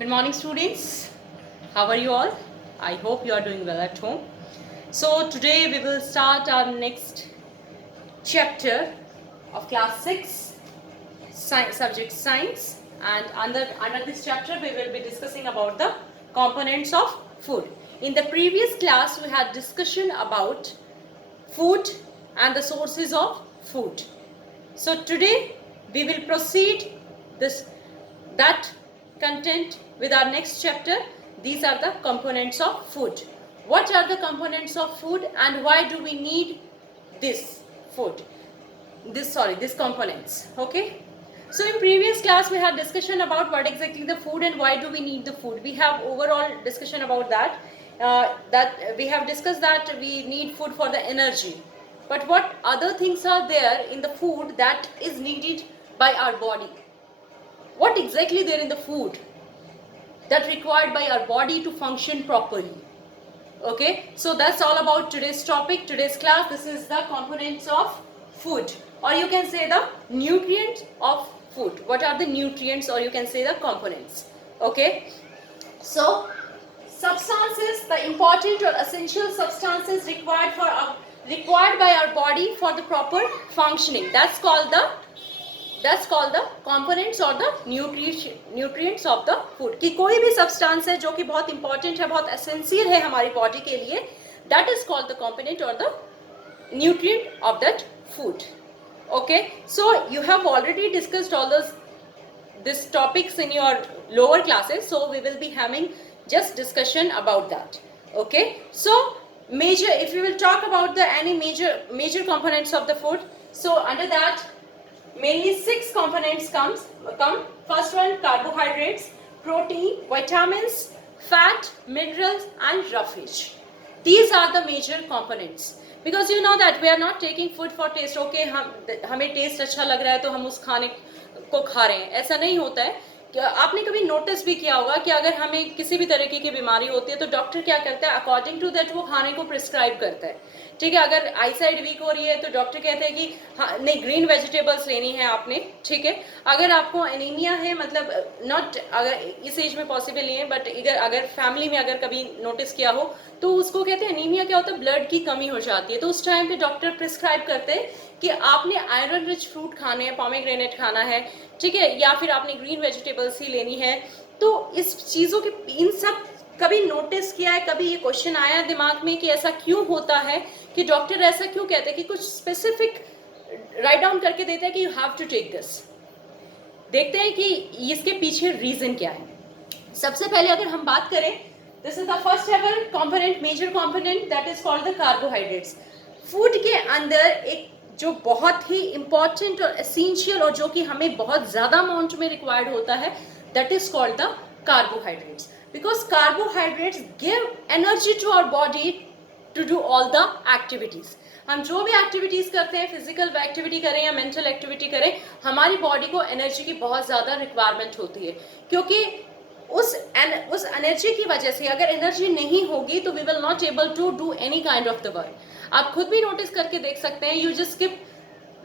Good morning, students. How are you all? I hope you are doing well at home. So today we will start our next chapter of class 6, subject science, and under this chapter we will be discussing about the components of food. In the previous class we had discussion about food and the sources of food. So today we will proceed that content with our next chapter. These are the components of food. What are the components of food and why do we need this food? These components. Okay. So in previous class we had discussion about what exactly the food and why do we need the food. We have overall discussion about that. That we have discussed that we need food for the energy. But what other things are there in the food that is needed by our body? What exactly there in the food that required by our body to function properly? Okay, so that's all about today's topic, today's class. This is the components of food, or you can say the nutrients of food. What are the nutrients, or you can say the components? Okay, so substances, the important or essential substances required by our body for the proper functioning. That's called the components or the nutrients of the food. कि कोई भी substance है जो कि बहुत important है, बहुत essential है हमारी body के लिए, that is called the component or the nutrient of that food. Okay, so you have already discussed all these topics in your lower classes, so we will be having just discussion about that. Okay, so if we will talk about any major components of the food, so under that mainly 6 components come. First one, carbohydrates, protein, vitamins, fat, minerals and roughage. These are the major components. Because you know that we are not taking food for taste. Okay, हमें taste अच्छा लग रहा है तो हम उस खाने को खा रहे हैं, ऐसा नहीं होता है. आपने कभी नोटिस भी किया होगा कि अगर हमें किसी भी तरीके की बीमारी होती है तो डॉक्टर क्या करता है, अकॉर्डिंग टू दैट वो खाने को प्रिस्क्राइब करता है. ठीक है, अगर आई साइड वीक हो रही है तो डॉक्टर कहते हैं कि हाँ नहीं, ग्रीन वेजिटेबल्स लेनी है आपने. ठीक है, अगर आपको एनीमिया है, मतलब नॉट अगर इस एज में पॉसिबल नहीं है, बट अगर फैमिली में अगर कभी नोटिस किया हो तो उसको कहते हैं एनीमिया क्या होता है, ब्लड की कमी हो जाती है. तो उस टाइम पे डॉक्टर प्रिस्क्राइब करते हैं कि आपने आयरन रिच फ्रूट खाने हैं, पोमेग्रेनेट खाना है, ठीक है, या फिर आपने ग्रीन वेजिटेबल्स ही लेनी है. तो इस चीज़ों के इन सब कभी नोटिस किया है, कभी ये क्वेश्चन आया दिमाग में कि ऐसा क्यों होता है, कि डॉक्टर ऐसा क्यों कहते हैं कि कुछ स्पेसिफिक राइट डाउन करके देते हैं कि you have to take this. देखते हैं कि इसके पीछे रीजन क्या है. सबसे पहले अगर हम बात करें, this is the first ever component, major component, that is called the carbohydrates. Food के अंदर एक जो बहुत ही इंपॉर्टेंट और एसेंशियल और जो कि हमें बहुत ज़्यादा अमाउंट में रिक्वायर्ड होता है, that is called the carbohydrates. Because carbohydrates give energy to our body to do all the activities. हम जो भी एक्टिविटीज़ करते हैं, फिजिकल एक्टिविटी करें या मेंटल एक्टिविटी करें, हमारी बॉडी को एनर्जी की बहुत ज़्यादा रिक्वायरमेंट होती है. क्योंकि उस एनर्जी की वजह से, अगर एनर्जी नहीं होगी तो we will not able to do any kind of the work. आप खुद भी नोटिस करके देख सकते हैं, you just skip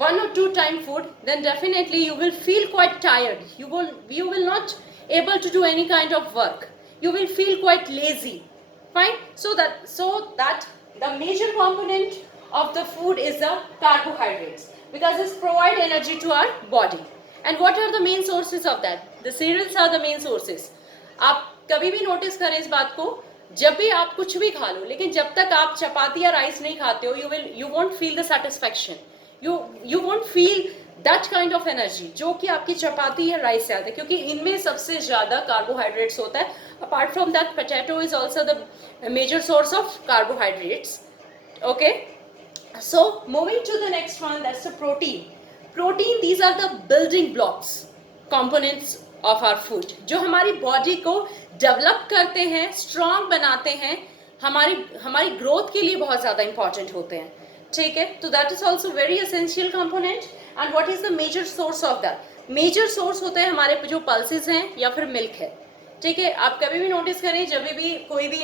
1 or 2 time food, then definitely you will feel quite tired. You will not able to do any kind of work. You will feel quite lazy. Fine. So that the major component of the food is the carbohydrates, because it provide energy to our body. And what are the main sources of that? The cereals are the main sources. आप कभी भी notice करें इस बात को, जब भी आप कुछ भी खा लो, लेकिन जब तक आप चपाती या राइस नहीं खाते हो, you won't feel the satisfaction. You won't feel that kind of energy जो कि आपकी चपाती या राइस से आता है, क्योंकि इनमें सबसे ज़्यादा कार्बोहाइड्रेट्स होता है. Apart from that, potato is also the major source of carbohydrates. Okay, so moving to the next one, that's the protein. Protein, these are the building blocks, components of our food, जो हमारी body को develop करते हैं, strong बनाते हैं, हमारी growth के लिए बहुत ज़्यादा इंपॉर्टेंट होते हैं. ठीक है, तो that is also very essential component. And what is the major source of that? Major source होता है हमारे जो पल्सेस हैं या फिर मिल्क है. ठीक है, आप कभी भी नोटिस करें, जब भी कोई भी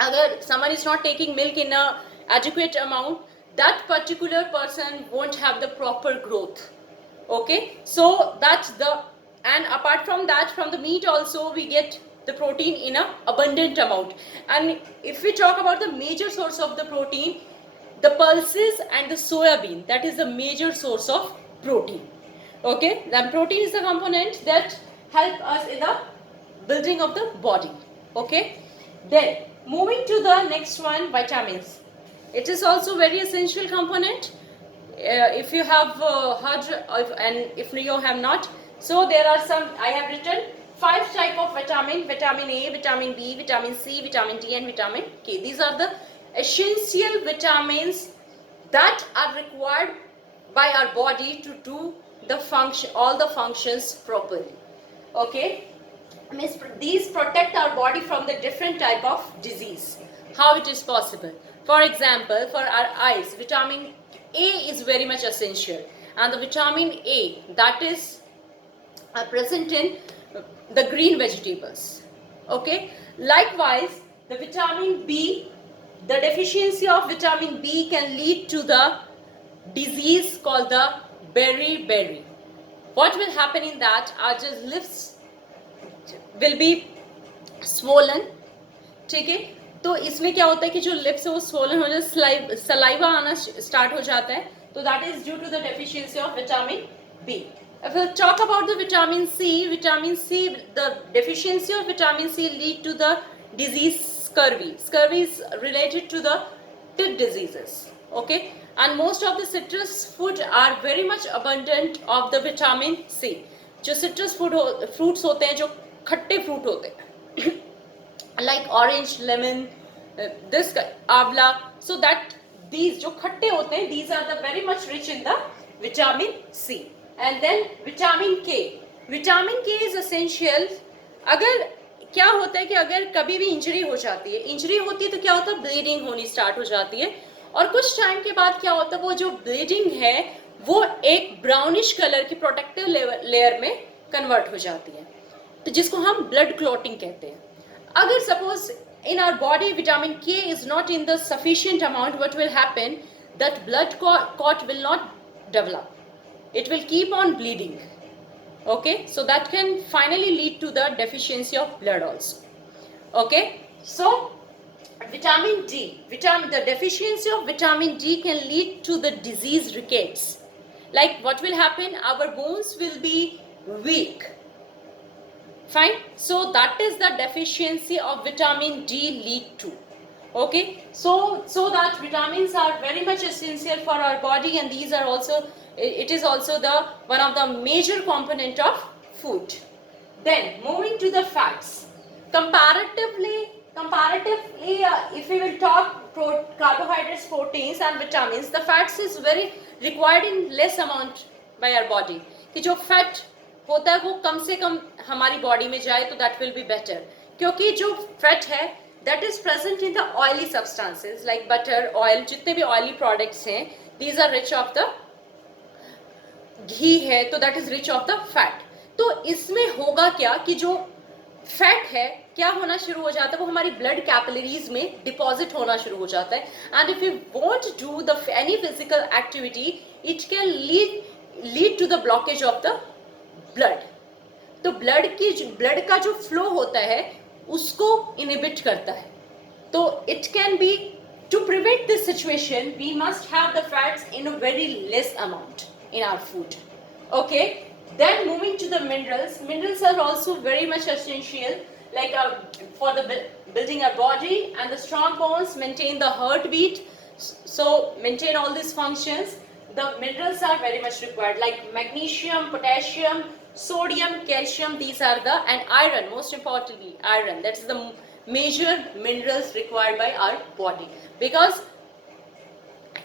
अगर someone is not taking milk in a adequate amount, that particular person won't have the proper growth. Okay, so that's the and apart from that, from the meat also we get the protein in a abundant amount. And if we talk about the major source of the protein, the pulses and the soya bean, that is the major source of protein. Okay, then protein is the component that help us in the building of the body. Okay, then moving to the next one, vitamins. It is also very essential component. If you have heard and if you have not, so there are some, I have written 5 type of vitamin: vitamin A, vitamin B, vitamin C, vitamin D and vitamin K. These are the essential vitamins that are required by our body to do the function, all the functions properly. Okay, means these protect our body from the different type of disease. How it is possible? For example, for our eyes, vitamin A is very much essential, and the vitamin A that is present in the green vegetables. Okay, likewise the vitamin B, the deficiency of vitamin B can lead to the disease called the beriberi. What will happen in that? Our just lips will be swollen. ठीक है, तो इसमें क्या होता है कि जो lips है वो swollen हो जाए, सलाइवा आना स्टार्ट हो जाता है, तो that is due to the deficiency of vitamin B. If we talk about the vitamin C, the deficiency of vitamin C lead to the disease scurvy. Scurvy is related to the tit diseases. Okay, and most of the citrus food are very much abundant of the vitamin C. जो citrus fruits होते हैं, जो खट्टे fruit होते हैं, like orange, lemon, this avla, so that these जो खट्टे होते हैं, these are the very much rich in the vitamin C. And then vitamin K. Vitamin K is essential. अगर क्या होता है कि अगर कभी भी इंजरी हो जाती है, इंजरी होती है तो क्या होता है, ब्लीडिंग होनी स्टार्ट हो जाती है, और कुछ टाइम के बाद क्या होता है, वो जो ब्लीडिंग है वो एक ब्राउनिश कलर की प्रोटेक्टिव लेयर में कन्वर्ट हो जाती है, तो जिसको हम ब्लड क्लॉटिंग कहते हैं. अगर suppose in our body vitamin K is not in the sufficient amount, what will happen, that blood clot will not develop, it will keep on bleeding. Okay, so that can finally lead to the deficiency of blood also. Okay, so vitamin D, the deficiency of vitamin D can lead to the disease rickets. Like what will happen, our bones will be weak. Fine, so that is the deficiency of vitamin D lead to. Okay, so that vitamins are very much essential for our body, and these are also, it is also the one of the major component of food. Then moving to the fats. Comparatively, if we will talk carbohydrates, proteins and vitamins, the fats is very required in less amount by our body. कि जो fat होता है वो कम से कम हमारी body में जाए तो that will be better, क्योंकि जो fat है that is present in the oily substances like butter, oil, जितने भी oily products हैं, these are rich of the घी है तो that is rich of the fat. तो इसमें होगा क्या कि जो फैट है क्या होना शुरू हो जाता है, वो हमारी ब्लड कैपिलरीज में डिपॉजिट होना शुरू हो जाता है, and if you want do the any physical activity it can lead to the blockage of the blood. तो ब्लड का जो फ्लो होता है उसको इनहिबिट करता है. तो it can be, to prevent this situation we must have the fats in a very less amount in our food. Okay, then moving to the minerals. Minerals are also very much essential, like for the building our body and the strong bones, maintain the heartbeat, so maintain all these functions. The minerals are very much required, like magnesium, potassium, sodium, calcium. These are the, and iron, most importantly iron, that is the major minerals required by our body, because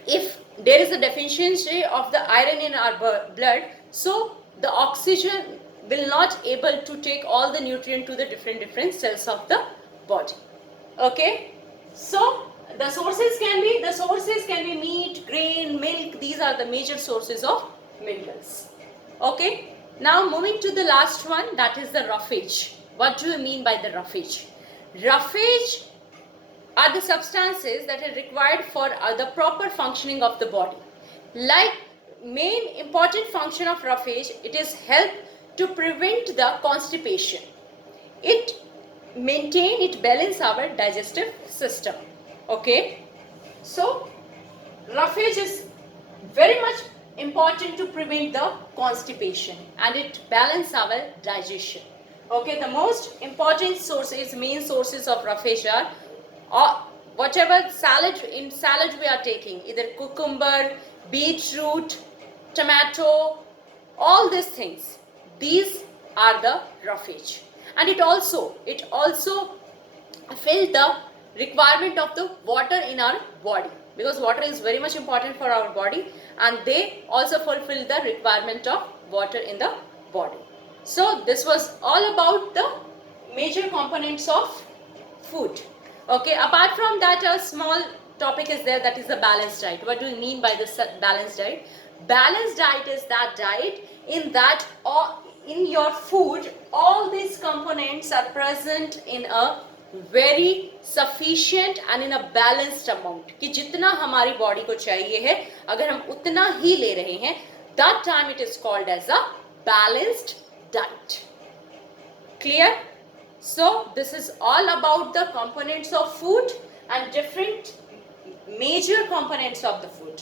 if there is a deficiency of the iron in our blood, so the oxygen will not able to take all the nutrient to the different cells of the body. Okay, so the sources can be meat, grain, milk. These are the major sources of minerals. Okay, now moving to the last one, that is the roughage. What do you mean by the roughage? Roughage are the substances that are required for the proper functioning of the body. Like main important function of roughage, it is help to prevent the constipation. It balance our digestive system. Okay, so roughage is very much important to prevent the constipation, and it balance our digestion. Okay, the most important sources, main sources of roughage are whatever salad we are taking, either cucumber, beetroot, tomato, all these things. These are the roughage, and it also fill the requirement of the water in our body, because water is very much important for our body, and they also fulfill the requirement of water in the body. So this was all about the major components of food. Okay, apart from that, a small topic is there, that is the balanced diet. What do we mean by this balanced diet? Balanced diet is that diet in that in your food all these components are present in a very sufficient and in a balanced amount, कि जितना हमारी body को चाहिए है अगर हम उतना ही ले रहे हैं, that time it is called as a balanced diet. Clear? So this is all about the components of food and different major components of the food,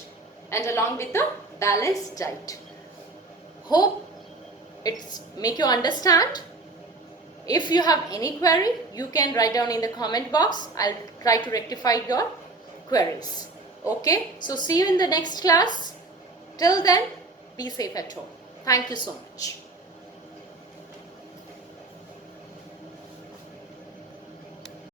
and along with the balanced diet. Hope it's make you understand. If you have any query, you can write down in the comment box. I'll try to rectify your queries. Okay, so see you in the next class. Till then, be safe at home. Thank you so much.